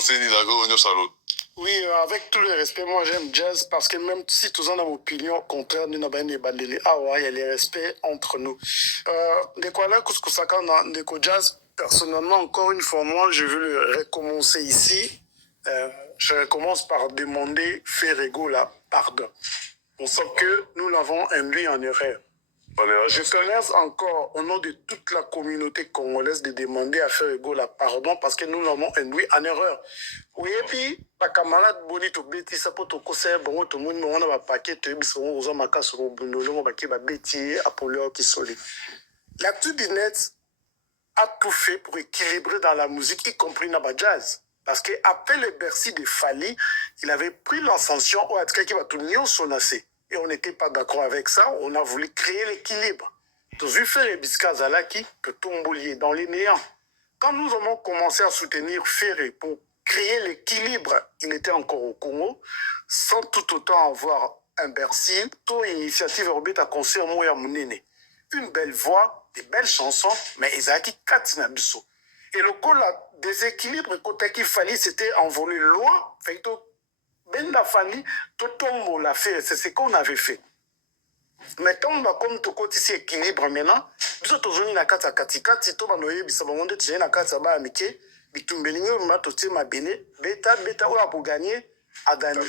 commencer Ninago au salon. Oui, avec tout le respect, moi j'aime jazz parce que même si tous en ont une opinion contraire, nous n'avons pas il y a les respects entre nous. De quoi là, de jazz, personnellement, encore une fois, moi je veux le recommencer ici. Je recommence par demander Ferrego là, pardon. On sait que nous l'avons induit en erreur. Je commence encore au nom de toute la communauté congolaise de demander à Ferrego la pardon parce que nous l'avons induit en erreur. Oui, et puis, ma camarade Bonito Betty, ça peut te conseiller, bon, tout le monde, on a un paquet de bisons, on a un paquet sur le boulot, on a un paquet de Betty, Apollon qui solide. L'actu du net a tout fait pour équilibrer dans la musique, y compris dans le jazz. Parce qu'après le Bercy de Fali, il avait pris l'ascension au Atka qui va tout nier son assez. Et on n'était pas d'accord avec ça, on a voulu créer l'équilibre. Tous vu faire les biscas Zalaki que tombolier dans les néants. Quand nous avons commencé à soutenir Ferré pour créer l'équilibre, il était encore au Congo, sans tout autant avoir un Bercy, toute initiative Robert à concert Moya Mounene. Une belle voix, des belles chansons, mais Isaac Katina Bisso. Et le coup, là, déséquilibre, côté qu'il fallait, c'était envolé loin. Fait que Ben la famille, tout le monde l'a fait, c'est ce qu'on avait fait. Mais quand on va comme tout côté ici équilibre maintenant, biso tozoni na kati ya katikati to banoye bisabango nde tozali na kati ya bayamike bitumbelingi ma totie mabele beta oyo pour gagner à gagner.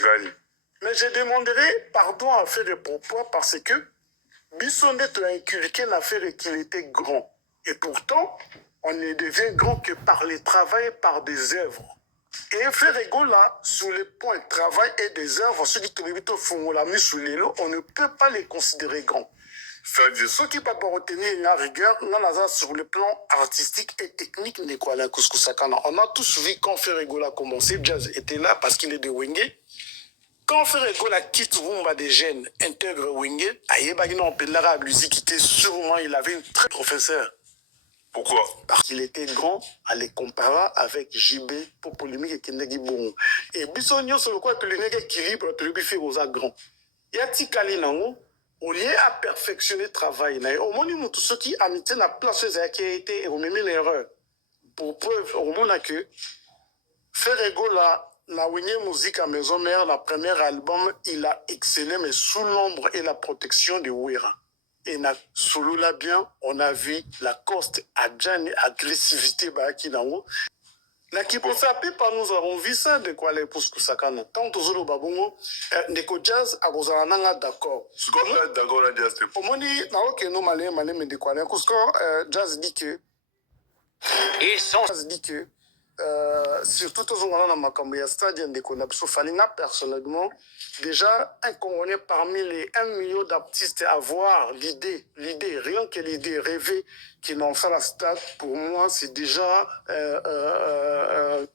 Mais je demanderai pardon à faire pourquoi parce que biso nde to inculqué na faire qu'il était grand et pourtant on ne devient grand que par le travail par des œuvres. Et Ferrego là, sur le point de travail et des œuvres, ceux qui font la mise sous les lots, on ne peut pas les considérer grands. Ceux qui ne peuvent pas retenir la rigueur, sur le plan artistique et technique, on a tous vu quand Ferrego a commencé, Jazz était là parce qu'il est de Wenge. Quand Ferrego quitte Rumba des jeunes, intègre Wenge, la musique était sûrement, il avait un très professeur. Pourquoi? Parce qu'il était grand à les comparer avec JB pour polémique et Kendegi bon. Et Bissonio sur le quoi que le nègre équilibre que lui fait aux grands. Yati Kalinango, au lieu à perfectionner le travail, au moins tout ce qui a mis la place qui a été et on met l'erreur. Pour preuve, au moins que Ferrego la Wigné Musique à Maison Mère, la première album, il a excellé mais sous l'ombre et la protection de Ouira. Et sous là bien, on a vu la coste à Djani, agressivité qui dans haut. La qui peut frapper par nous avons vu ça de quoi les pouces que ça canne. Tant que Zolo Babongo, Neko Jazz à Gozananga d'accord. Ce qu'on fait d'accord à Jazz. Au moins, ok, nous malais, mais de quoi les Jazz dit que. Jazz dit que. Surtout tous on a dans ma campagne stade de Konapso Falina personnellement déjà un Congolais parmi les 1 million d'artistes à avoir l'idée rien que l'idée rêver qui n'en fait la stade pour moi c'est déjà un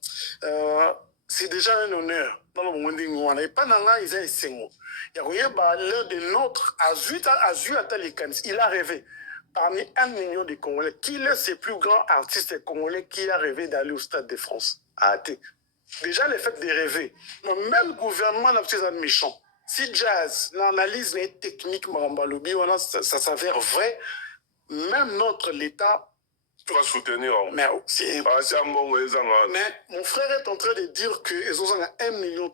honneur dans le monde où on n'est pas dans là ils ont essayé il y a l'un de notre il a rêvé parmi 1 million de Congolais, qui est le plus grand artiste congolais qui a rêvé d'aller au Stade de France? Déjà, le fait de rêver, même le gouvernement n'a pas de méchant. Si Jazz, l'analyse est technique, ça s'avère vrai, même notre l'État va soutenir. Mais mon frère est en train de dire qu'ils ont 1,3 million.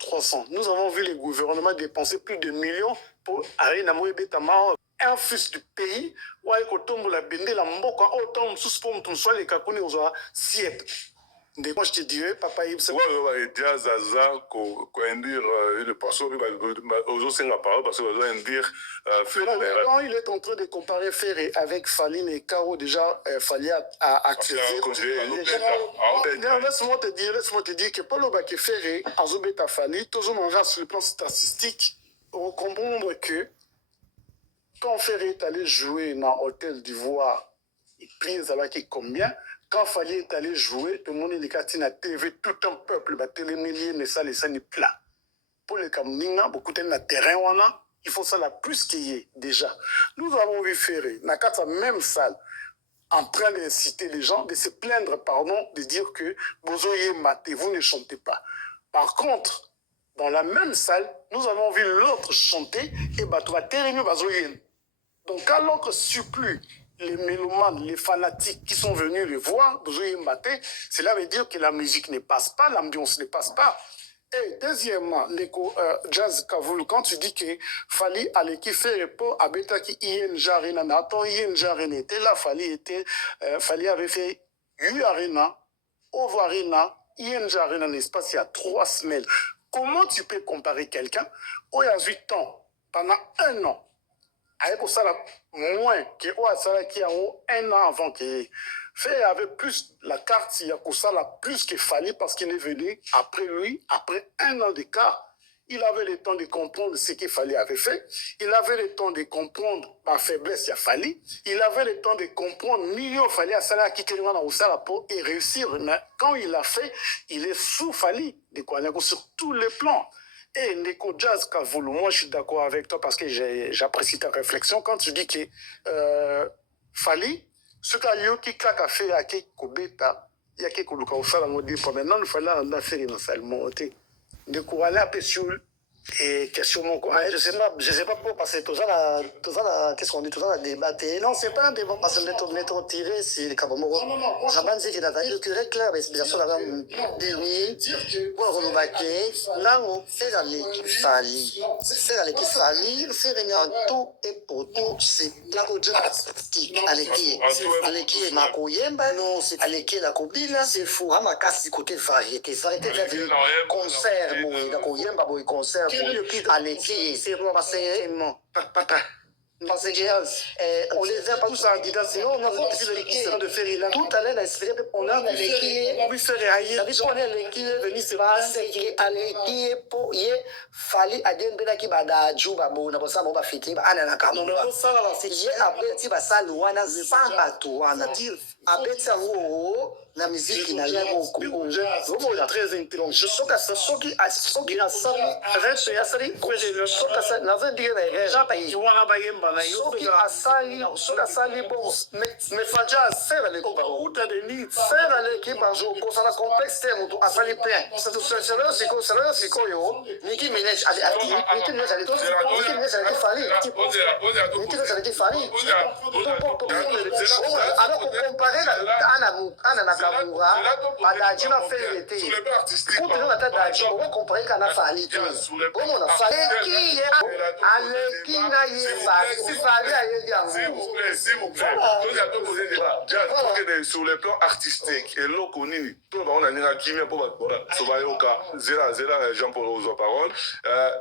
Nous avons vu les gouvernements dépenser plus de millions pour aller à Moébétama. Un fils du pays, ou avec autant la bende, la mboka, autant sous pour ton soin, les kakounis aux siècles. Moi, je te dirais, papa, il s'est Jazz Zaza, induire une personne, aux autres, c'est la parole, parce que induire. Quand il est en train de comparer Ferré avec Faline et Caro, déjà, Fali a accéder. Laisse-moi te dire que Paulo Baké Ferré, en Zobeta Fali, toujours on regarde sur le plan statistique, on comprend que quand Ferré est allé jouer dans l'hôtel d'Ivoire, il prise avec combien? Quand Fali est allé jouer, tout le monde est à la TV, tout un peuple, mais ça, les scènes plat. Pour les Kamnina, beaucoup de terrain, il faut ça la plus qu'il y ait déjà. Nous avons vu Ferré, dans la même salle, en train d'inciter les gens, de se plaindre, pardon, de dire que Bozoye maté, vous ne chantez pas. Par contre, dans la même salle, nous avons vu l'autre chanter et tu vas terminer Bazoye. Donc, quand l'autre supplie les mélomanes, les fanatiques qui sont venus le voir, cela veut dire que la musique ne passe pas, l'ambiance ne passe pas. Et deuxièmement, Jazz Kavoulou, quand tu dis que Fali allait qui fait pour Abeta qui Ien Jarena, Nathan Ien Jarena était là, Fali avait fait U Arena, Ovo Arena, Ien Jarena, n'est-ce pas, il y a 3 semaines. Comment tu peux comparer quelqu'un où il y a 8 ans, pendant 1 an, avec ça moins que ça qui a 1 an avant qu'il fait avec plus la carte, il y a ça plus que Fali parce qu'il est venu après lui, après 1 an d'écart. Il avait le temps de comprendre ce qu'il Fali avait fait. Il avait le temps de comprendre ma faiblesse, il y a Fali. Il avait le temps de comprendre million Fali à ça qui et réussir. Mais quand il l'a fait, il est sous Fali sur tous les plans. Et Neko Jazz Kavoulou, moi je suis d'accord avec toi parce que j'apprécie ta réflexion quand tu dis que Fali, ce qu'il y a qui claque à faire à qui Kobeta, il y a qui Koluka au salon dit pour maintenant il fallait en faire dans salon. Neko aller un peu sur et question mon quoi. Je sais pas pourquoi parce que tout ça qu'est-ce qu'on dit tout ça la débatté. Non, c'est pas un débat parce que nous tiré c'est les Kabomoro. Non. J'abandonne c'est qu'il a dit que très clair mais bien sûr la dernier pour renouveler là on fait la l'équipe Fali. C'est la l'équipe Fali, c'est rien tout et pour tout c'est la logistique à l'équipe Makoyemba non c'est à l'équipe la Kobila c'est fou à ma casse côté variété concert bon la Koyemba bon concert Aleki, c'est vraiment papa. Parce que on les a pas tous en disant sinon on a fait l'équipe de faire là. Tout à l'heure, on a l'équipe, on fait ailleurs. On a l'équipe venir se passer qui Aleki pour y fallait à dire ben qui bada juba bon na bossa bon ba fiti ba ana na kamu. Non ça là c'est y abeti ba saluana samba tuana dire abeti wo la musique na lebo ko. Vraiment très intelligent. Je sens que ça soki a soki na ça reste ya sari ko je sens que ça na veut dire déjà pas y wana ba yemba na soki asali bon mais faja sera le ko uta de ni sera l'équipe en jeu ko ça la contexte mutu asali plein c'est ko yo niki menage niki menage ale to niki menage ale fali niki menage ale fali alors qu'on comparer ana nakamura badaji na fait été pour te la tête daji on va comparer kana fali tout comme on a fali qui aleki na yeba si fali ayedi s'il vous plaît sur le plan artistique et l'okoni on a une kimia pour Sobayoka Zera Jean-Paul aux paroles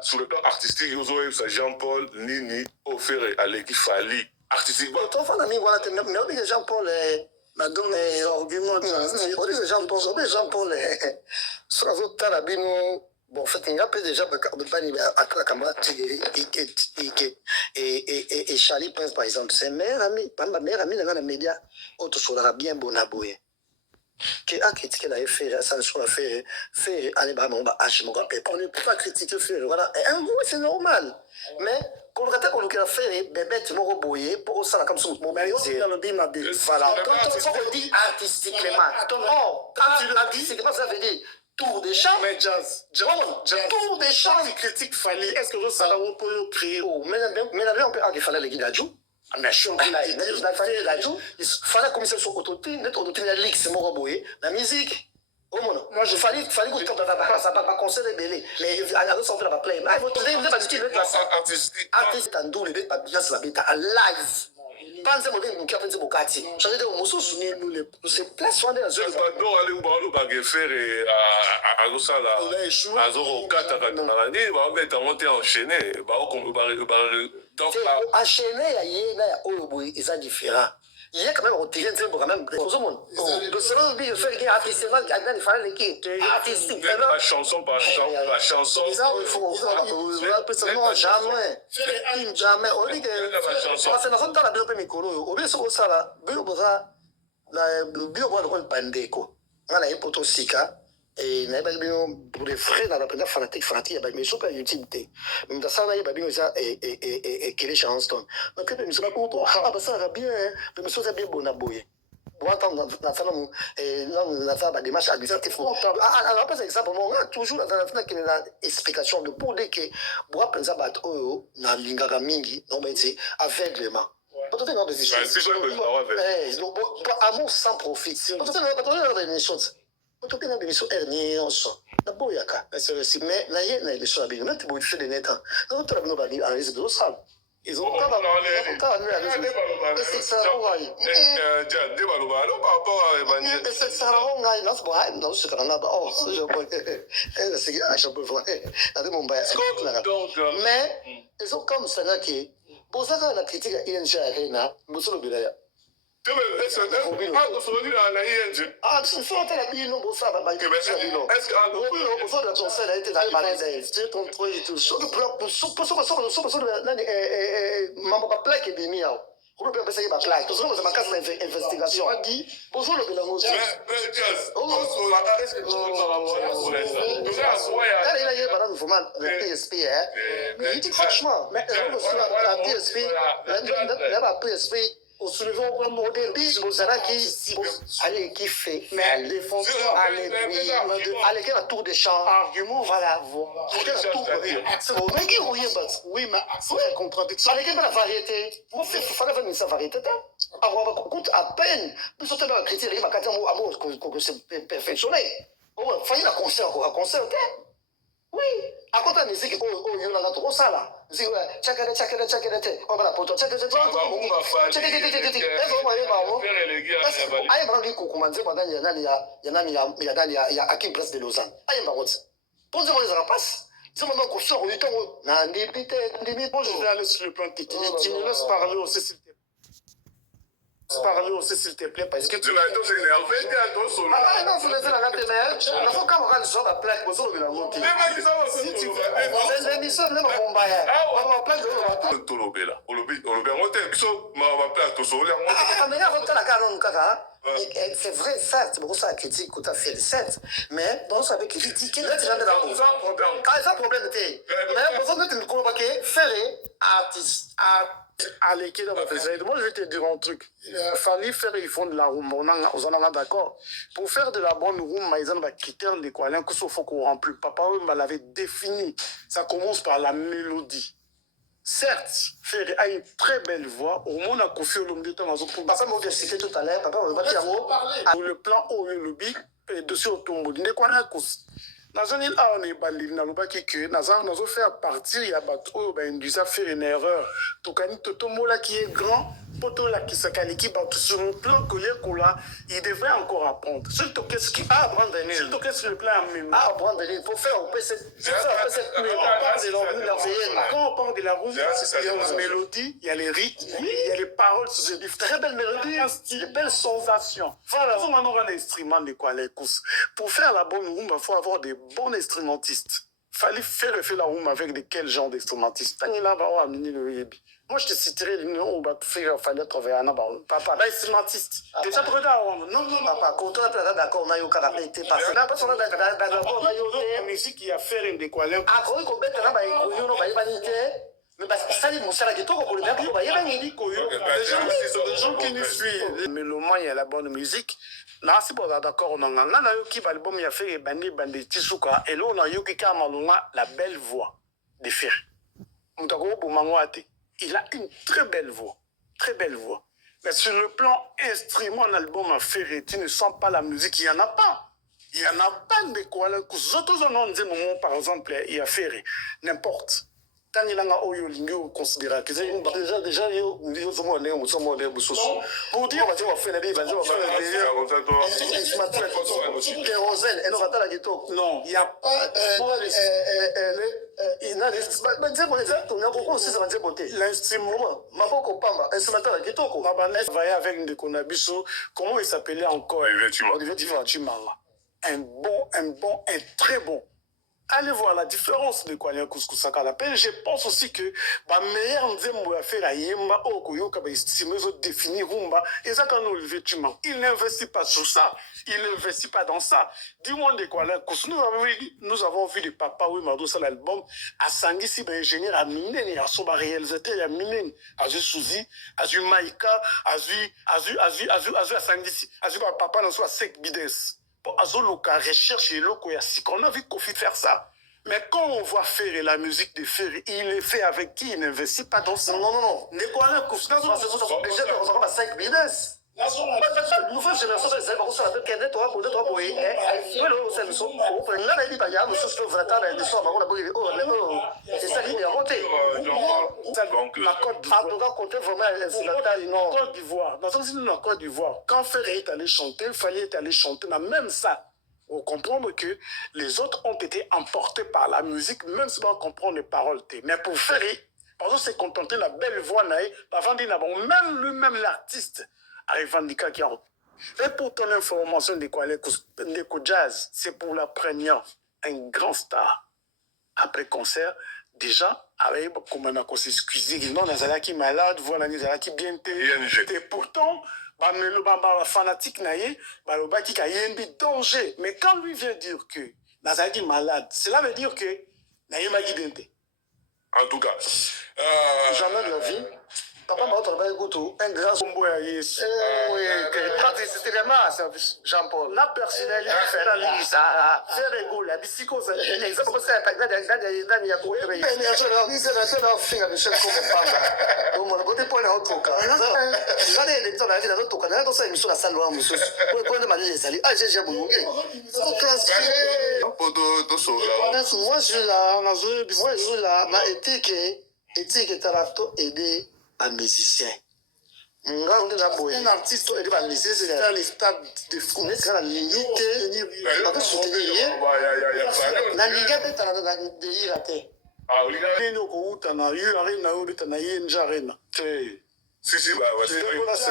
sur le plan artistique ça Jean-Paul Nini offert à l'équipe Fali artistique ton fan ami voilà mais Jean-Paul m'a donné argument Jean-Paul sur la autre tarabino bon en fait il y a peu déjà de pani à la caméra et Charlie Prince par exemple c'est meilleur ami pas ma meilleure amie dans les médias autre chose bien bon aboué qui a critiqué la fait ça sur la fait allez bah mon bah on ne peut pas critiquer faire voilà un goût c'est normal mais quand on a fait bébé tu m'auras boyé pour ça comme son moment dans le bim voilà quand on dit artistiquement artistiquement ça veut dire tour des champs mais jazz tour des champs critique Fali est-ce que ça va peut créer mais on peut il fallait les guider mais je suis il fallait comme ça sur autotune la ligue c'est mon boyé la musique moi je fallait que tu pas concert de belé mais à la sortie la play mais vous pas dit artiste en double pas bien la bête à live panze modèle mon cœur panze bokati changer de mon sous nous c'est place soin de la zone pardon aller où balu bagefere à Rosala à Zoro kata kata ni va mettre monter enchaîné donc enchaîné y a oyo ils sont différents il y a quand même au terrain c'est quand même tout le monde le salon de faire qui artistiquement il fallait qui artistique la chanson par la chanson il faut jamais on dit que parce que dans la bio micro au bien sur ça là bio le pandeko on a poto sika et na pour les frais dans la première fanatique mais so pas utilité mais dans ça là il y a ça et quelle chance donc mais ça pour ah ça va bien mais ça bien bon aboyer bon attendre dans ça non et là ça va démarche administrative alors par exemple on a toujours dans la qui la explication de pour dire que bois pensa bat na lingaka mingi non mais c'est aveuglement Pour te faire des Mais si je veux, on va faire. Amour sans profit. Pour te faire des choses. Pour te faire des choses, on sort. Na boyaka. Mais na ye na émission abili. Même tu peux faire des nets. Non, tu as besoin d'aller à la résidence sale. Ils ont pas et c'est ça, ouais. Des balobalo par rapport à Emmanuel. Et c'est ça, on a une autre boîte. Non, c'est quand on a. Oh, je peux. C'est je peux voir. Là, mon bail. Mais ils ont comme ça là qui. Pour ça, la critique est une chose à rien. Monsieur le Bilaya. Ah, c'est ça, tu as dit non, pour ça, bah, est-ce que a été dans malaise, tu contrôles tout ça. Maman pas plaque et demi. On peut passer par plaque. Tout ça, c'est ma case d'investigation. A dit, bonjour le bilan. Quand il a eu par exemple le PSP, il dit franchement, mais la PSP, la PSP. Au soulevant un modèle, allez kiffer, mais allez défoncer, allez briller, allez faire la tour des champs, argument, voilà, c'est bon, mais qui est oui, mais c'est contradiction. Allez faire la variété, il faut faire une variété, alors on compte à peine, plus on va critiquer, il va casser un mot que c'est perfectionné. On va faire un concert, oui. À côté de la musique, il y a un autre ça là. C'est ouais, tchakada, on va la poto, tchakada. Il y a Hakim Prince de Lausanne. Aïe, ma route. Pour dire, on les rapace. C'est maintenant qu'on sort du temps. Bon, je vais aller sur le plan technique. Tu me laisses parler aussi, s'il te plaît. Parler aussi, s'il te plaît, parce que tu l'as dit, ah non, c'est la gâte, mais il faut qu'on regarde sur la plaque, pour ça, on va la monter. Si tu veux, c'est l'émission, même à Bombay. On va plaque de Tolobela. Olobela, on t'aime, ma plaque, tout ça. Ah, mais là, on t'a la canon, caca. C'est vrai, ça, c'est beaucoup ça la critique que tu as fait, certes. Mais, bon, ça veut critiquer, là, tu viens de la roue. Ah, ça, problème, t'es. Mais, pour ça, tu me convoques, faire artiste, allez, moi je vais te dire un truc. Il fallait faire, ils font de la room. On en a d'accord. Pour faire de la bonne room, ils ont des critères de quoi. Il faut qu'on remplit. Papa l'avait défini. Ça commence par la mélodie. Certes, Ferré a une très belle voix. Au moins, on a confié au lobby de temps en temps. Papa m'a cité tout à l'heure. Papa m'a dit à le plan haut, le lobby, dessus au tombeau. Il n'est quoi là, Nazanil a on est bandit na lobaki que Nazan nous fait partir il y a bateau ben du ça faire une erreur tout quand toto mola qui est grand poto la qui s'akali qui bat sur le plan que il devrait encore apprendre surtout qu'est-ce qui apprendre surtout qu'est-ce le plan même apprendre il faut faire on peut cette quand on parle de la route il y a une mélodie il y a les rythmes il y a les paroles c'est des très belles mélodies des belles sensations voilà on a un instrument de quoi les courses pour faire la bonne room il faut avoir des bons instrumentistes. Fallait faire la room avec de quel genre d'instrumentistes. Moi, je te citerai le nom où il fallait trouver un papa, l'instrumentiste. Déjà, non, papa, quand on est d'accord, on a eu caractère passé. Là, parce qu'on a d'accord, on a eu la musique qui a fait une décollée. Ah, quand on met mais parce que ça, les monstres, qui tombent pour le bien, il y a des gens qui nous suivent. Mais le moins, il y a la bonne musique. Là, c'est pas d'accord, on a eu qui va l'album, il a fait Bandi Tisuka, et là, on a eu qui a la belle voix de Ferré. Il a une très belle voix. Très belle voix. Mais sur le plan instrument, l'album a Ferré, tu ne sens pas la musique, il n'y en a pas. Il n'y en a pas de quoi. Par exemple, il y a Ferré. N'importe. Quand il y a un considéré que déjà pour dire que tu vas faire des non, il n'y a pas l'instrument comment il s'appelait encore un très bon. Allez voir la différence de quoi il y a Couscous-Saka. Je pense aussi que la meilleure nzembo à faire à Yemba, définir Rumba, et ça quand il n'investit pas sur ça, il n'investit pas dans ça. Dis-moi de quoi nous avons vu des papas, oui, Mardo, ça l'album, à Sangisi, ingénieur, à Minen, à Soba réalisateur, à Minen, à Souzi, à Maïka, à Sangisi, à papa, à Sek Bides. Pour Azoloka recherche et loko ya si qu'on a vu Kofi faire ça. Mais quand on voit Ferré, la musique de Ferré, il est fait avec qui? Il n'investit pas dans ça. Non. Nicolas Kousna, Déjà, on s'en va à 5 business. Nouvelle génération, c'est pas ça. Quel est toi pour 2-3 pour y aller? Oui, c'est le son. On a dit, il y a un souci de vratar, et l'histoire, on a beau dire, c'est ça, il est remonté. Donc, La Côte En tout cas, compter vraiment la taille, non. Côte d'Ivoire. Dans la Côte d'Ivoire, quand Ferré est allé chanter, il fallait être allé chanter. Mais même ça, on comprend que les autres ont été emportés par la musique, même si on comprend les paroles. Mais pour Ferré, par exemple, c'est contenter la belle voix, même lui-même l'artiste, a revendiqué qu'il y a. Et pour ton information, Ndeko Jazz, c'est pour la première, un grand star. Après concert, déjà, avec comme on a s'excuser, non, Nazala qui malade, voilà, Nazala qui bien et pourtant, fanatique naïe, qui a un danger. Mais quand lui vient dire que Nazala qui malade, cela veut dire que naïe m'a guidé. En tout cas, jamais de la vie. Papa m'a trouvé un grand combo à Yes. C'était vraiment Jean-Paul. La personnalité fait la liste. C'est rigolo. La psychose. L'exemple, c'est un paquet de moi je suis là, ma éthique est aider un musicien. Un artiste aidé un musicien, c'est dans les stades de fou. Quand la limite, on peut soutenir. La limite, c'est la tête. ah oui, si, bah, c'est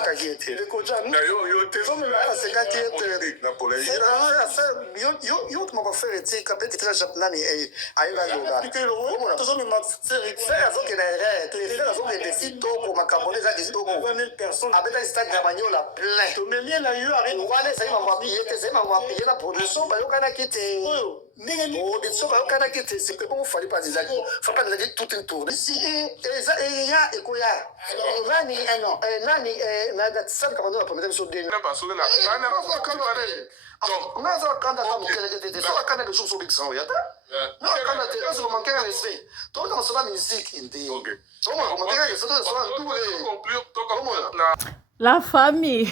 La famille.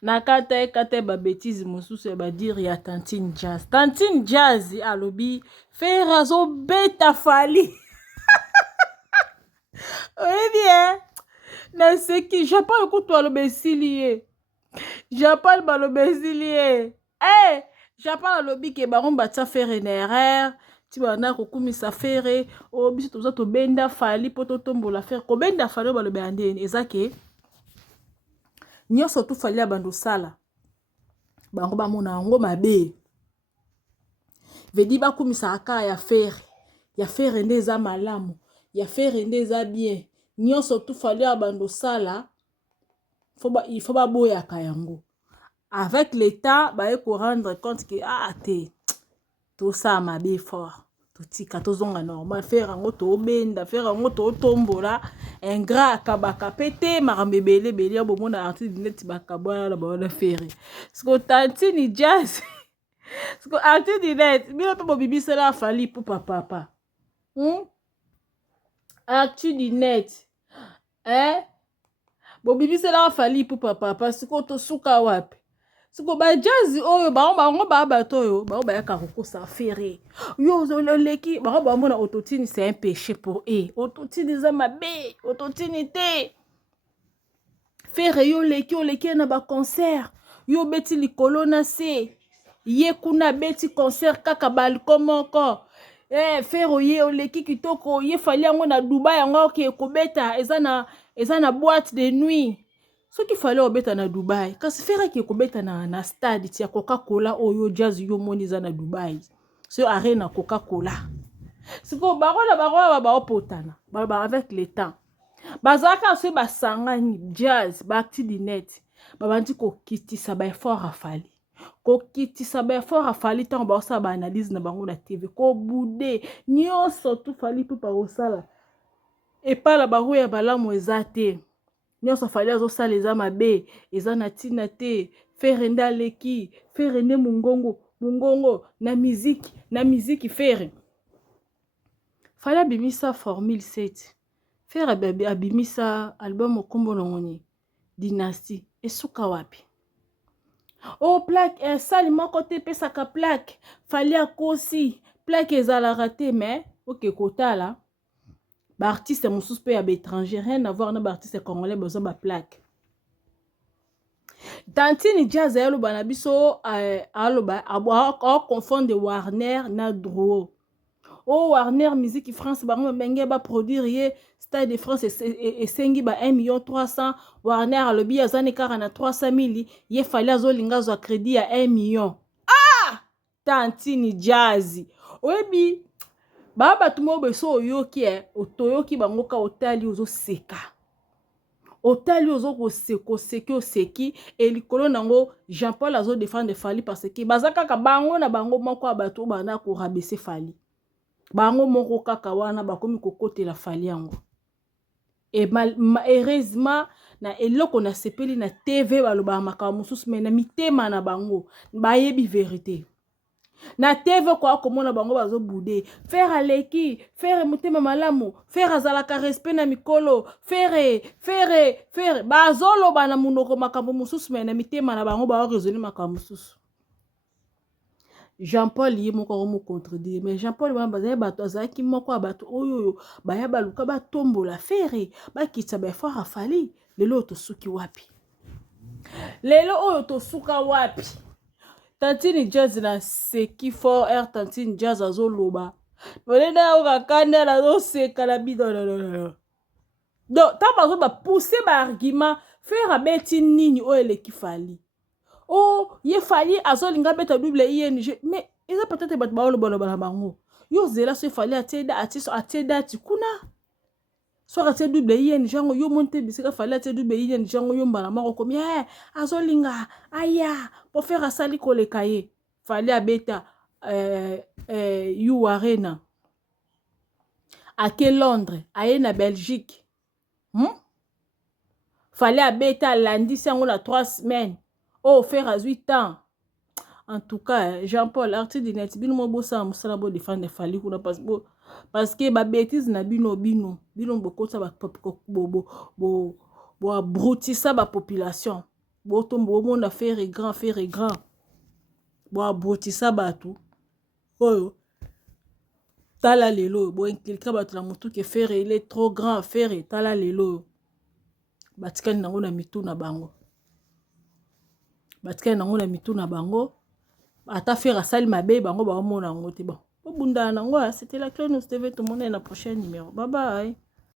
Nakata kate ba bêtise mosusu ba dire ya Tantine Jazz. Tantine Jazz alobi faire zo beta fali. Oui bien. Na ce qui je pas écoute toi le besilier. Je parle ba le besilier. Eh, je parle lobi ke baron batsa faire une erreur. Ti bana ko kumisa faire o biso toza to benda fali poto tombola faire ko benda fali ba le bendeni ezake. Nyonso tu fali abando sala bango bamona yango mabe vedi bakumisa aka ya faire nde eza malamu ya faire nde eza bien nyonso tu fali abando sala il faut baboyaka yango avec l'état baye ko rendre compte que te tout ça mabe fort totika tozonga normal faire yango to benda faire yango to tombola ingrat kabaka pété marambebele belia bomona artiste net bakabwana ba faire parce Tantine Jazz parce que artiste net bila pe bobibisa la fali pour papa artiste net bobibisa la fali pour papa parce que to suka wapi siko ba jazz oyo bango ba bato oyo ba ya karokosa faire yo leki ba mona autotune c'est un péché pour eux autotune za mabe autotune te faire yo leki na ba concert yo beti likolo na se ye kuna beti concert kaka balcon moko faire ye leki kitoko ye fali yango na Dubai yango ke kobeta eza na boîte de nuit. Ce qu'il fallait obeta na Dubai, quand c'est faire qui kobeta na stade tia Coca-Cola oyo jazz yo moniza na Dubai. Ce arena Coca-Cola. C'est ko ba opotana, ba avec le temps. Bazaka se ba sangani jazz ba acti net. Ba bandi ko kitisa ba effort afali. Ko kitisa ba effort afali tant ba sa ba analyse na bango na TV ko bude nyonso tu fali pour pa osala. Et pas la baro ya balamu ezate. Nyonso fali azosala eza mabe eza na tina te faire nda leki faire nde mungongo na miziki faire Fallait abimisa Formule 7. Faire abimisa album Kombo Nongoni. Dynastie. Et suka wapi. Oh, plaque, sali moko te pesaka plaque. Fallait akosi. Plaque ezala raté, mais, ok, kota là. Ba artiste mosusu pe ya étranger, rien à voir na ba artiste congolais besoin ba plaque. Tantini Jazz aloba na biso aloba a confondre Warner na Drouot. Oh, Warner Musique France bango menge ba produire Stade de France et sengi ba 1,300,000. Warner alobi azani kara na 300,000 ye fallait azolinga zo crédit ya 1 million. Ah! Tantini Jazz. Oyebi baba tumo beso oyoki otoyoki bango ka otali ozo seka. Otali ozo koseki oseki et likolo nango Jean-Paul azo défendre Fally parce que bazaka ka bango na bango moko abato bana ko rabaisser Fally. Bango moko kaka wana bakomi kokotela Fally yango. Et heureusement na eloko na sepeli na TV baloba makambo mususu mais na mitema na bango bayebi vérité. Na TV kwa komona bango bazo bouder faire aleki faire mutema malamu faire azalaka respect na mikolo faire bazolo bana munoko makambo mususu mais na mitema na bango ba raisonner makambo mususu. Jean-Paul yi moko mo contredire mais Jean-Paul wana bazali bato azaki moko abato oyo baya baluka ba tombola faire ba kitsa ba fort Fally lelo to suki wapi lelo oyo to suka wapi. Tantini Jazz na seki fort Tantini Jazz azoloba. Bolena oka kanda la do seka la bidon. Donc ta bazo ba pousser ba argument faire abeti nini o eleki Fally. Oh, ye Fally azolinga beta double ING mais ils ont peut-être bat ba oloba na bango. Yo zela se Fally ateda tikuna. Soit ate double ING yo monte bisika Fally ate double ING yo mbala mako komi azolinga aya pour faire asali koleka ye Fally abeta you arena ake Londres aye na Belgique Fally abeta lundi sango na 3 semaines oh faire à 8 ans. En tout cas Jean-Paul artiste de net bino mo bosa musala bo défendre Fally kuna parce que ba bêtise na bino bokota ba bo abrutissa ba population bo tombo monde à faire grand bo abrutissa batou oyo tala lelo bo inculquer bato na mutu ke faire il est trop grand faire tala lelo batikani nango na mitu na bango ata faire asali mabe bango ba mona ngo te bon. Au bunda nango c'était la clé nous TV tout le monde dans le prochain numéro. Bye bye.